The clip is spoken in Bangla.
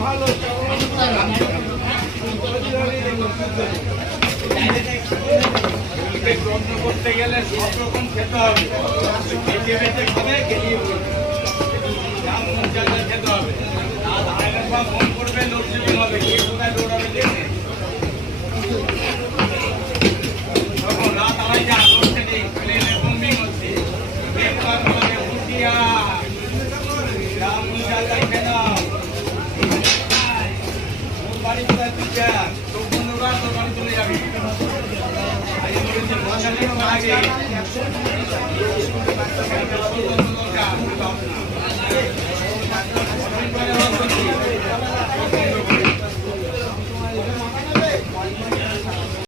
ভালো যত্ন করতে গেলে সব রকম খেতে হবে, বেঁচে বেঁচে খাবে, গেলিয়ে খেতে হবে। ফোন করবে, লোডশেডিং হবে, কে কোথায় দৌড়াবে দেখে তখন রাত আড়াইটা লোডশেডিং, প্লেনে বম্বিং হচ্ছে, বাড়ি কোথায় তুই তোর বন্ধুরা তোর বাড়ি চলে যাবি। আগে